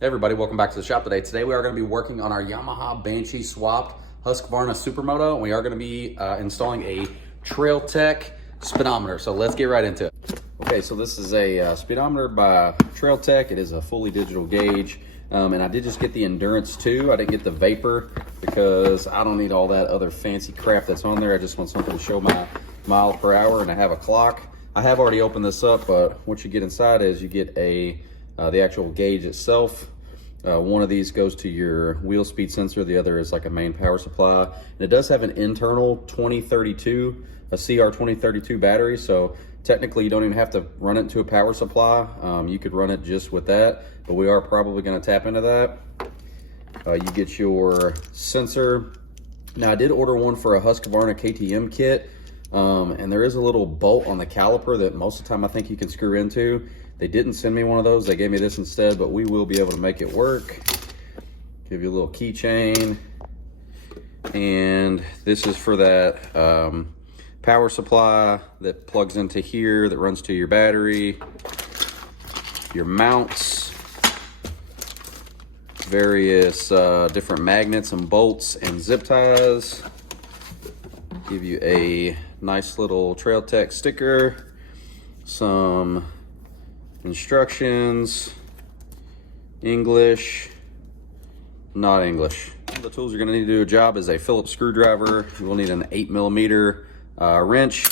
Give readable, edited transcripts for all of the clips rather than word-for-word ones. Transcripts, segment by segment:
Hey everybody, welcome back to the shop today. Today we are going to be working on our Yamaha Banshee swapped Husqvarna Supermoto, and we are going to be installing a Trailtech speedometer. So let's get right into it. Okay, so this is a speedometer by Trailtech. It is a fully digital gauge, and I did just get the Endurance 2. I didn't get the Vapor because I don't need all that other fancy crap that's on there. I just want something to show my mile per hour, and I have a clock. I have already opened this up, but what you get inside is you get the actual gauge itself. One of these goes to your wheel speed sensor, the other is like a main power supply. And it does have an internal 2032, a CR2032 battery, so technically you don't even have to run it into a power supply. You could run it just with that, but we are probably going to tap into that. You get your sensor. Now I did order one for a Husqvarna KTM kit, and there is a little bolt on the caliper that most of the time I think you can screw into. They didn't send me one of those. They gave me this instead, but we will be able to make it work. Give you a little keychain. And this is for that power supply that plugs into here, that runs to your battery, your mounts, various different magnets and bolts and zip ties. Give you a nice little Trailtech sticker, some instructions, English, not English. The tools you're going to need to do a job is a Phillips screwdriver. We'll need an 8mm wrench.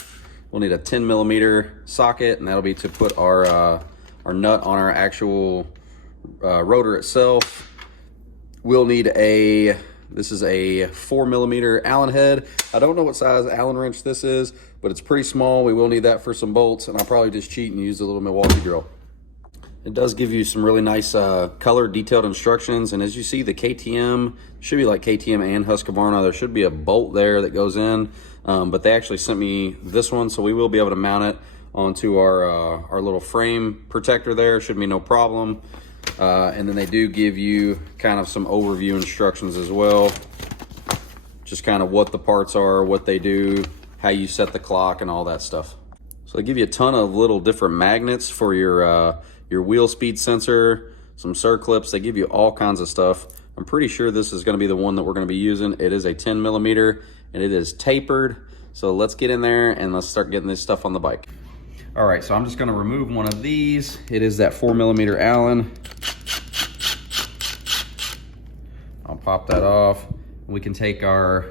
We'll need a 10mm socket, and that'll be to put our nut on our actual rotor itself. We'll need this is a 4mm Allen head. I don't know what size Allen wrench this is, but it's pretty small. We will need that for some bolts, and I'll probably just cheat and use a little Milwaukee drill. It does give you some really nice color detailed instructions, and as you see, the KTM should be like KTM and Husqvarna. There should be a bolt there that goes in, but they actually sent me this one, so we will be able to mount it onto our little frame protector there. Should be no problem. And then they do give you kind of some overview instructions as well, just kind of what the parts are, what they do, how you set the clock, and all that stuff. So they give you a ton of little different magnets for your wheel speed sensor, some circlips. They give you all kinds of stuff. I'm pretty sure this is going to be the one that we're going to be using. It is a 10mm and it is tapered. So let's get in there and let's start getting this stuff on the bike. All right, so I'm just going to remove one of these. It is that 4mm Allen. I'll pop that off. We can take you'll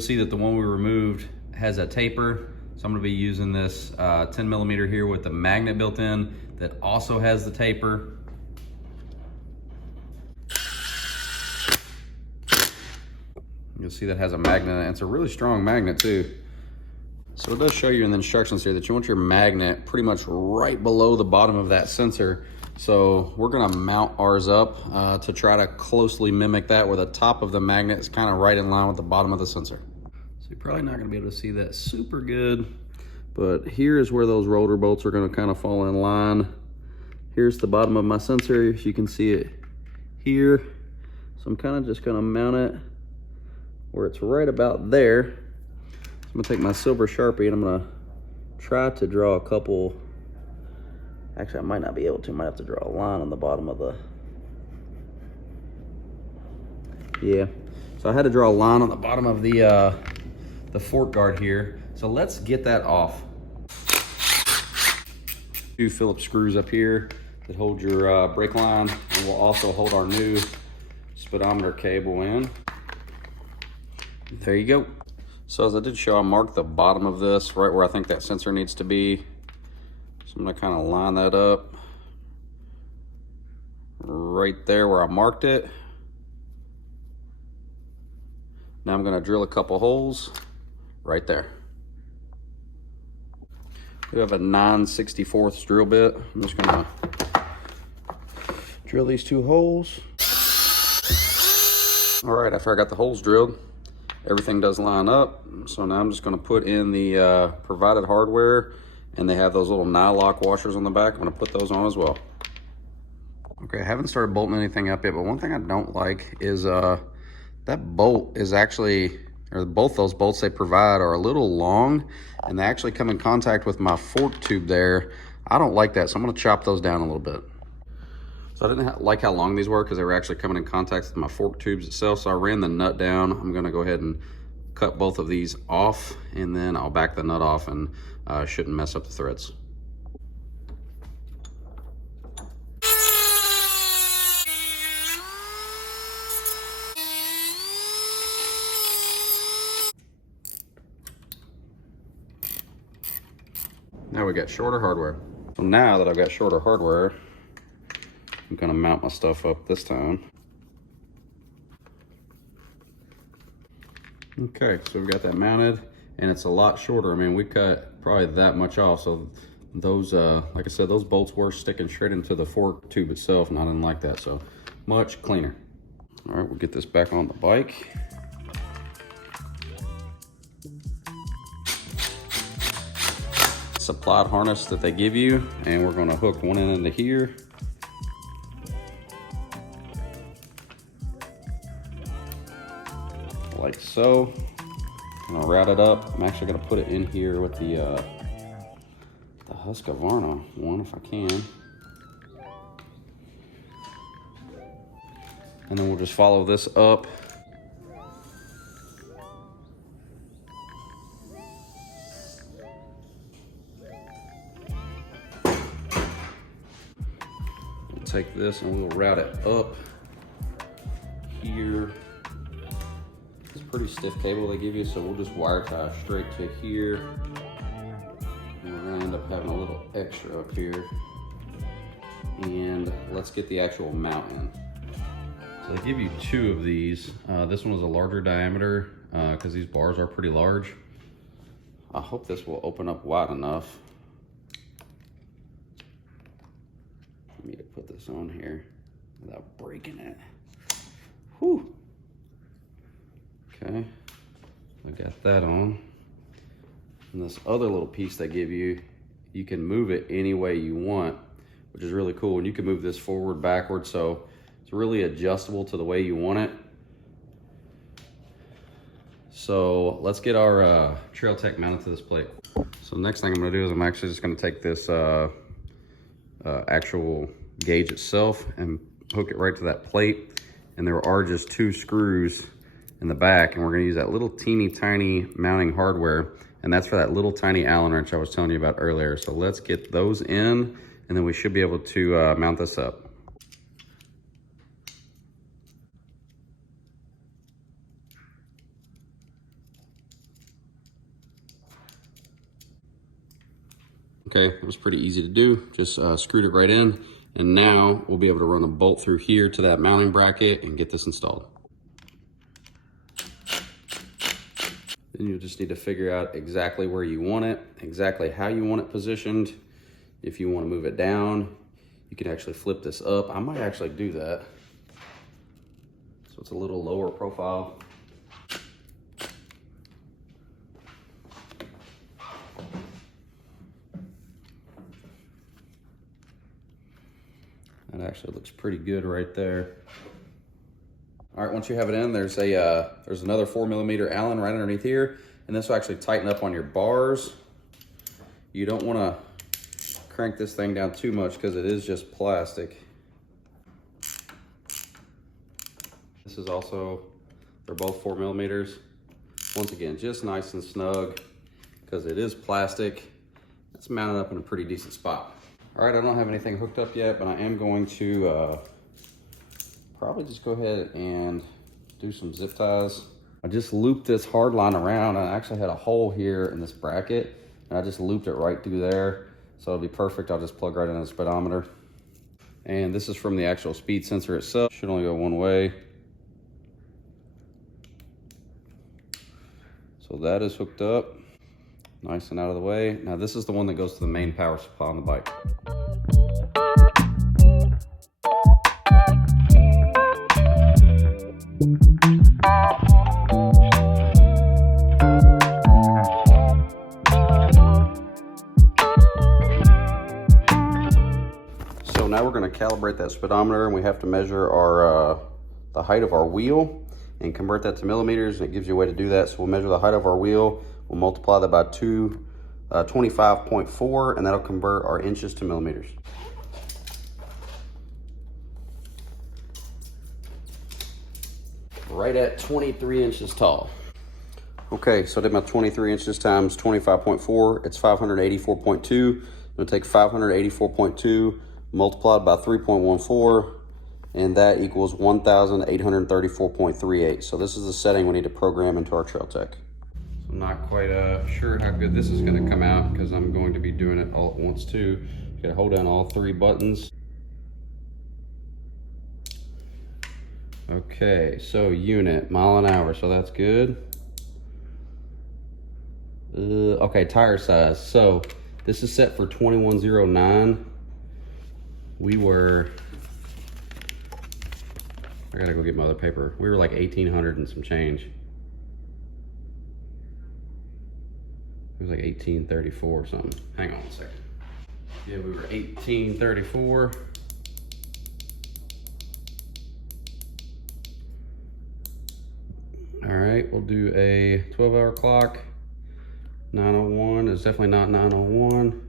see that the one we removed has a taper. So I'm gonna be using this 10mm here with the magnet built in that also has the taper. You'll see that has a magnet, and it's a really strong magnet too. So it does show you in the instructions here that you want your magnet pretty much right below the bottom of that sensor. So we're gonna mount ours up to try to closely mimic that, where the top of the magnet is kind of right in line with the bottom of the sensor. So you're probably not gonna be able to see that super good, but here is where those rotor bolts are gonna kind of fall in line. Here's the bottom of my sensor. You can see it here. So I'm kind of just gonna mount it where it's right about there. So I'm gonna take my silver Sharpie and I'm gonna try to draw a couple. Actually, I might not be able to. I might have to draw a line on the bottom of yeah. So I had to draw a line on the bottom of the fork guard here. So let's get that off. Two Phillips screws up here that hold your brake line, and will also hold our new speedometer cable in. There you go. So as I did show, I marked the bottom of this right where I think that sensor needs to be. So I'm gonna kind of line that up right there where I marked it. Now I'm gonna drill a couple holes right there. We have a 9/64 drill bit. I'm just gonna drill these two holes. All right, after I got the holes drilled, everything does line up. So now I'm just gonna put in the provided hardware, and they have those little nylock washers on the back. I'm gonna put those on as well. Okay, I haven't started bolting anything up yet, but one thing I don't like is that bolt is actually, or both those bolts they provide are a little long, and they actually come in contact with my fork tube there. I don't like that, so I'm gonna chop those down a little bit. So I didn't like how long these were because they were actually coming in contact with my fork tubes itself. So I ran the nut down. I'm gonna go ahead and cut both of these off, and then I'll back the nut off, and shouldn't mess up the threads. Now we got shorter hardware. So now that I've got shorter hardware, I'm gonna mount my stuff up this time. Okay, so we've got that mounted, and it's a lot shorter. I mean, we cut probably that much off, so those, like I said, those bolts were sticking straight into the fork tube itself, and I didn't like that, so much cleaner. All right, we'll get this back on the bike. Supplied harness that they give you, and we're going to hook one end into here. Like so. I'm going to route it up. I'm actually going to put it in here with the Husqvarna one if I can. And then we'll just follow this up. Take this and we'll route it up here. It's pretty stiff cable they give you, so we'll just wire tie straight to here. And we're gonna end up having a little extra up here. And let's get the actual mount in. So they give you two of these. This one is a larger diameter because these bars are pretty large. I hope this will open up wide enough. Me to put this on here without breaking it. Whew. Okay, I got that on. And this other little piece they give you, you can move it any way you want, which is really cool. And you can move this forward, backward, so it's really adjustable to the way you want it. So let's get our Trailtech mounted to this plate. So the next thing I'm gonna do is I'm actually just gonna take this actual gauge itself and hook it right to that plate, and there are just two screws in the back, and we're going to use that little teeny tiny mounting hardware, and that's for that little tiny Allen wrench I was telling you about earlier. So let's get those in, and then we should be able to mount this up. Okay, it was pretty easy to do. Just screwed it right in, and now we'll be able to run a bolt through here to that mounting bracket and get this installed. Then you'll just need to figure out exactly where you want it, exactly how you want it positioned. If you want to move it down, you can actually flip this up. I might actually do that. So it's a little lower profile. That actually looks pretty good right there. All right, once you have it in, there's another 4mm Allen right underneath here, and this will actually tighten up on your bars. You don't want to crank this thing down too much because it is just plastic. This is also, they're both 4mm. Once again, just nice and snug because it is plastic. It's mounted up in a pretty decent spot. All right, I don't have anything hooked up yet, but I am going to probably just go ahead and do some zip ties. I just looped this hard line around, and I actually had a hole here in this bracket, and I just looped it right through there. So it'll be perfect. I'll just plug right in the speedometer. And this is from the actual speed sensor itself. Should only go one way. So that is hooked up. Nice and out of the way. Now this is the one that goes to the main power supply on the bike. So now we're going to calibrate that speedometer, and we have to measure our the height of our wheel and convert that to millimeters, and it gives you a way to do that. So we'll measure the height of our wheel. We'll multiply that by 25.4, and that'll convert our inches to millimeters. right at 23 inches tall. Okay, so I did my 23 inches times 25.4. It's 584.2. I'm gonna take 584.2 multiplied by 3.14, and that equals 1,834.38. So this is the setting we need to program into our Trailtech. So I'm not quite sure how good this is gonna come out because I'm going to be doing it all at once too. You gotta hold down all 3 buttons. Okay, so unit, mile an hour, so that's good. Okay, tire size. So this is set for 2109. We were, I gotta go get my other paper. We were like 1,800 and some change. It was like 1834 or something. Hang on a second. Yeah, we were 1834. All right, we'll do a 12-hour clock. 901 is definitely not 901.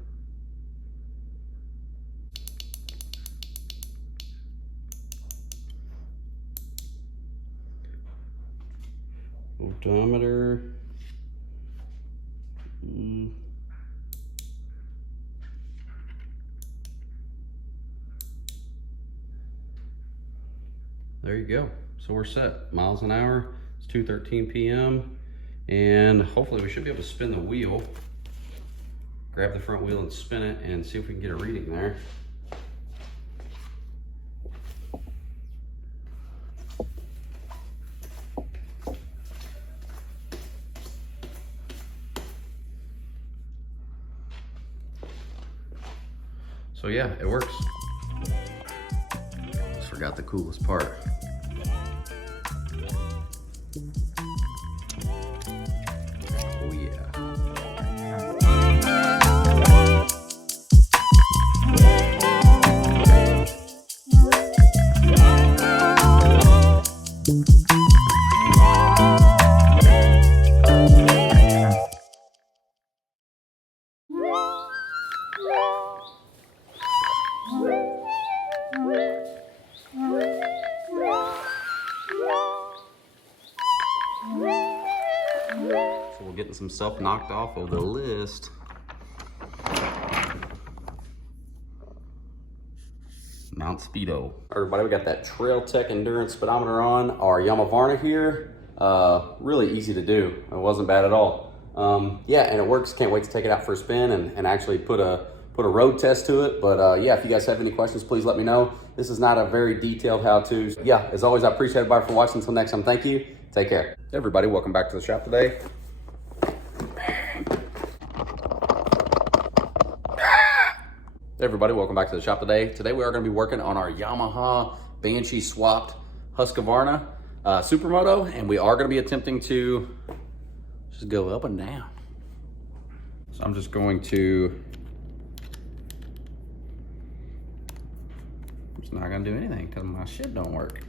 Odometer. There you go. So we're set. Miles an hour. It's 2:13 p.m. and hopefully we should be able to spin the wheel. Grab the front wheel and spin it and see if we can get a reading there. So yeah, it works. Just forgot the coolest part. Oh yeah. So we're getting some stuff knocked off of the list. Mount Speedo. Everybody, we got that Trailtech endurance speedometer on our Yamaha here. Really easy to do. It wasn't bad at all. Yeah, and it works. Can't wait to take it out for a spin and actually put a road test to it. But yeah, if you guys have any questions, please let me know. This is not a very detailed how-to. Yeah, as always, I appreciate everybody for watching. Until next time, thank you. Take care. Hey everybody, welcome back to the shop today. Hey everybody, welcome back to the shop today. Today we are going to be working on our Yamaha Banshee swapped Husqvarna Supermoto, and we are going to be attempting to just go up and down. So I'm just going to, I'm just not going to do anything because my shit don't work.